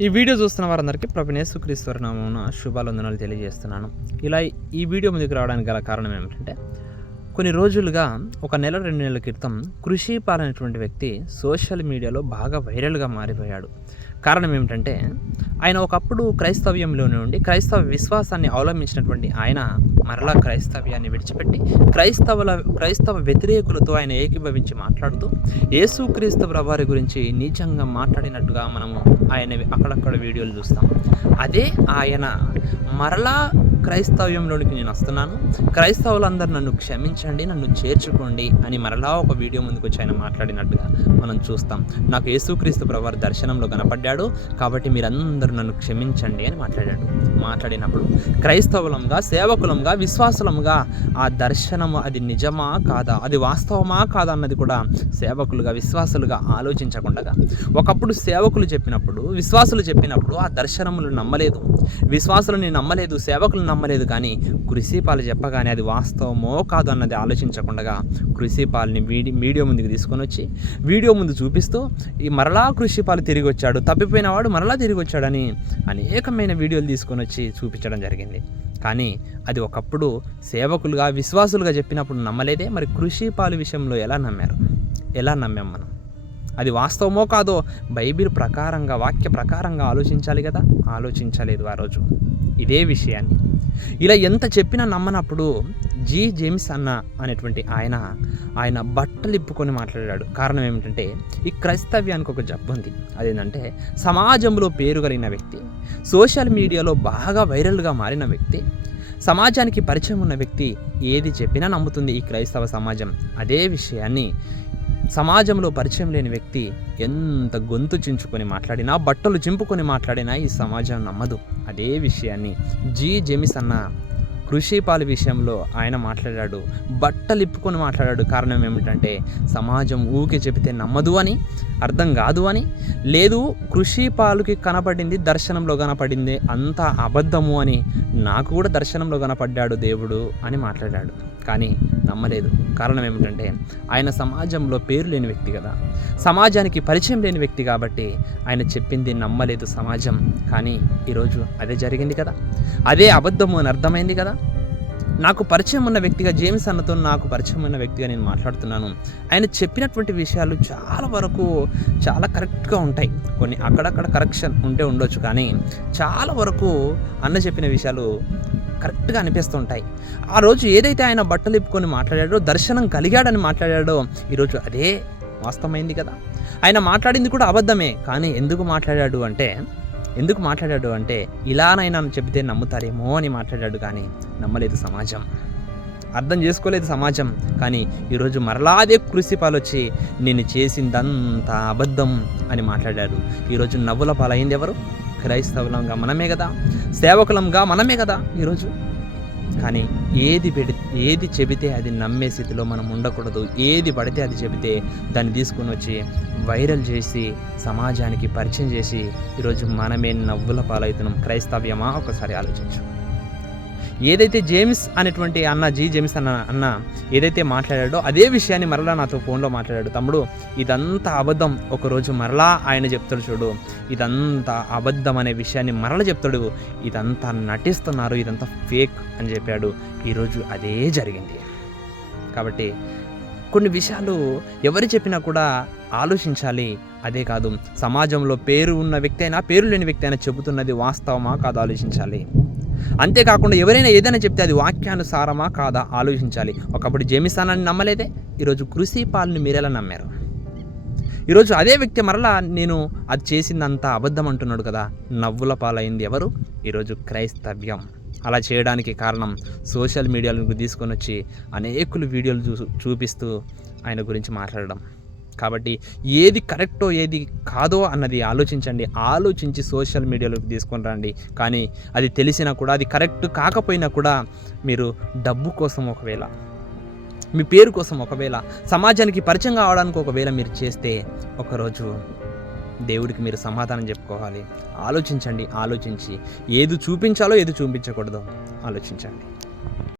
ఈ వీడియో చూస్తున్న వారందరికీ ప్రభు యేసుక్రీశ్వర నామమున శుభాలందనాలు తెలియజేస్తున్నాను. ఇలా ఈ వీడియో ముందుకు రావడానికి గల కారణం ఏమిటంటే కొన్ని రోజులుగా ఒక నెల రెండు నెలల క్రితం కృషి పాలైనటువంటి వ్యక్తి సోషల్ మీడియాలో బాగా వైరల్గా మారిపోయాడు. కారణం ఏమిటంటే ఆయన ఒకప్పుడు క్రైస్తవ్యంలోనే ఉండి క్రైస్తవ విశ్వాసాన్ని అవలంబించినటువంటి ఆయన మరలా క్రైస్తవ్యాన్ని విడిచిపెట్టి క్రైస్తవుల క్రైస్తవ వ్యతిరేకులతో ఆయన ఏకీభవించి మాట్లాడుతూ యేసుక్రీస్తు వారి గురించి నీచంగా మాట్లాడినట్టుగా మనము ఆయన అక్కడక్కడ వీడియోలు చూస్తాం. అదే ఆయన మరలా క్రైస్తవ్యంలోనికి నేను వస్తున్నాను. క్రైస్తవులందరూ నన్ను క్షమించండి నన్ను చేర్చుకోండి అని మరలా ఒక వీడియో ముందుకు వచ్చి ఆయన మాట్లాడినట్టుగా మనం చూస్తాం. నాకు యేసుక్రీస్తు ప్రభారి దర్శనంలో కనపడ్డాడు. కాబట్టి మీరందరూ నన్ను క్షమించండి అని మాట్లాడాడు. మాట్లాడినప్పుడు క్రైస్తవులంగా సేవకులంగా విశ్వాసులంగా ఆ దర్శనము అది నిజమా కాదా అది వాస్తవమా కాదా అన్నది కూడా సేవకులుగా విశ్వాసులుగా ఆలోచించకుండా ఒకప్పుడు సేవకులు చెప్పినప్పుడు విశ్వాసులు చెప్పినప్పుడు ఆ దర్శనములు నమ్మలేదు. విశ్వాసులని నమ్మలేదు సేవకులు నమ్మలేదు కానీ కృషిపాలు చెప్పగానే అది వాస్తవమో కాదు అన్నది ఆలోచించకుండా కృషిపాల్ని వీడి వీడియో ముందుకు తీసుకొని వచ్చి వీడియో ముందు చూపిస్తూ ఈ మరలా కృషిపాలు తిరిగి వచ్చాడు తప్పిపోయిన వాడు మరలా తిరిగి వచ్చాడని అనేకమైన వీడియోలు తీసుకొని వచ్చి చూపించడం జరిగింది. కానీ అది ఒకప్పుడు సేవకులుగా విశ్వాసులుగా చెప్పినప్పుడు నమ్మలేదే. మరి కృషిపాలు విషయంలో ఎలా నమ్మారు? ఎలా నమ్మాం మనం? అది వాస్తవమో కాదో బైబిల్ ప్రకారంగా వాక్య ప్రకారంగా ఆలోచించాలి కదా? ఆలోచించలేదు ఆ రోజు. ఇదే విషయాన్ని ఇలా ఎంత చెప్పినా నమ్మనప్పుడు జీ జేమ్స్ అన్న అనేటువంటి ఆయన ఆయన బట్టలు ఇప్పుకొని మాట్లాడాడు. కారణం ఏమిటంటే ఈ క్రైస్తవ్యానికి ఒక జబ్బు ఉంది. అదేంటంటే సమాజంలో పేరు కలిగిన వ్యక్తి సోషల్ మీడియాలో బాగా వైరల్గా మారిన వ్యక్తి సమాజానికి పరిచయం ఉన్న వ్యక్తి ఏది చెప్పినా నమ్ముతుంది ఈ క్రైస్తవ సమాజం. అదే విషయాన్ని సమాజంలో పరిచయం లేని వ్యక్తి ఎంత గొంతు చించుకొని మాట్లాడినా బట్టలు చింపుకొని మాట్లాడినా ఈ సమాజం నమ్మదు. అదే విషయాన్ని జీ. జెమిస్ అన్న కృషిపాలు విషయంలో ఆయన మాట్లాడాడు. బట్టలు ఇప్పుకొని మాట్లాడాడు కారణం ఏమిటంటే సమాజం ఊకే చెబితే నమ్మదు అని అర్థం కాదు అని లేదు కృషిపాలుకి కనపడింది దర్శనంలో కనపడింది అంతా అబద్ధము అని నాకు కూడా దర్శనంలో కనపడ్డాడు దేవుడు అని మాట్లాడాడు. కానీ నమ్మలేదు. కారణం ఏమిటంటే ఆయన సమాజంలో పేరు లేని వ్యక్తి కదా. సమాజానికి పరిచయం లేని వ్యక్తి కాబట్టి ఆయన చెప్పింది నమ్మలేదు సమాజం. కానీ ఈరోజు అదే జరిగింది కదా. అదే అబద్ధము అని అర్థమైంది కదా. నాకు పరిచయం ఉన్న వ్యక్తిగా జేమ్స్ అన్నతో నాకు పరిచయం ఉన్న వ్యక్తిగా నేను మాట్లాడుతున్నాను. ఆయన చెప్పినటువంటి విషయాలు చాలా వరకు చాలా కరెక్ట్గా ఉంటాయి. కొన్ని అక్కడక్కడ కరెక్షన్ ఉంటే ఉండొచ్చు కానీ చాలా వరకు అన్న చెప్పిన విషయాలు కరెక్ట్గా అనిపిస్తుంటాయి. ఆ రోజు ఏదైతే ఆయన బట్టలు ఇప్పుకొని మాట్లాడాడో దర్శనం కలిగాడని మాట్లాడాడో ఈరోజు అదే వాస్తవమైంది కదా. ఆయన మాట్లాడింది కూడా అబద్ధమే. కానీ ఎందుకు మాట్లాడాడు అంటే ఎందుకు మాట్లాడాడు అంటే ఇలానైనా చెబితే నమ్ముతారేమో అని మాట్లాడాడు కానీ నమ్మలేదు సమాజం. అర్థం చేసుకోలేదు సమాజం. కానీ ఈరోజు మరలా అదే పాలొచ్చి నేను చేసిందంతా అబద్ధం అని మాట్లాడాడు. ఈరోజు నవ్వుల పాలైంది ఎవరు? క్రైస్తవులంగా మనమే కదా సేవకులంగా మనమే కదా ఈరోజు. కానీ ఏది పెడి ఏది చెబితే అది నమ్మే స్థితిలో మనం ఉండకూడదు. ఏది పడితే అది చెబితే దాన్ని తీసుకొని వచ్చి వైరల్ చేసి సమాజానికి పరిచయం చేసి ఈరోజు మనమే నవ్వుల పాలవుతున్నాం. క్రైస్తవ్యమా? ఒకసారి ఆలోచించు. ఏదైతే జేమ్స్ అనేటువంటి అన్న జీ జేమ్స్ అన్న అన్న ఏదైతే మాట్లాడాడో అదే విషయాన్ని మరలా నాతో ఫోన్లో మాట్లాడాడు. తమ్ముడు ఇదంతా అబద్ధం. ఒకరోజు మరలా ఆయన చెప్తాడు చూడు. ఇదంతా అబద్ధం అనే విషయాన్ని మరల చెప్తాడు. ఇదంతా నటిస్తున్నారు ఇదంతా ఫేక్ అని చెప్పాడు. ఈరోజు అదే జరిగింది. కాబట్టి కొన్ని విషయాలు ఎవరు చెప్పినా కూడా ఆలోచించాలి. అదే కాదు సమాజంలో పేరు ఉన్న వ్యక్తి అయినా పేరు లేని వ్యక్తి అయినా చెబుతున్నది వాస్తవమా? కాదు ఆలోచించాలి. అంతేకాకుండా ఎవరైనా ఏదైనా చెప్తే అది వాక్యానుసారమా కాదా ఆలోచించాలి. ఒకప్పుడు జేమిస్తానని నమ్మలేదే ఈరోజు కృషి పాలని మీరెలా నమ్మారు? ఈరోజు అదే వ్యక్తి మరలా నేను అది చేసిందంతా అబద్ధం అంటున్నాడు కదా నవ్వుల పాలైంది ఎవరు? ఈరోజు క్రైస్తవ్యం. అలా చేయడానికి కారణం సోషల్ మీడియాలో తీసుకొని వచ్చి అనేకులు వీడియోలు చూ చూపిస్తూ ఆయన గురించి మాట్లాడడం. కాబట్టి ఏది కరెక్టో ఏది కాదో అన్నది ఆలోచించండి. ఆలోచించి సోషల్ మీడియాలోకి తీసుకొని రండి. కానీ అది తెలిసినా కూడా అది కరెక్ట్ కాకపోయినా కూడా మీరు డబ్బు కోసం ఒకవేళ మీ పేరు కోసం ఒకవేళ సమాజానికి పరిచయం కావడానికి ఒకవేళ మీరు చేస్తే ఒకరోజు దేవుడికి మీరు సమాధానం చెప్పుకోవాలి. ఆలోచించండి ఆలోచించి. ఏది చూపించాలో ఏది చూపించకూడదో ఆలోచించండి.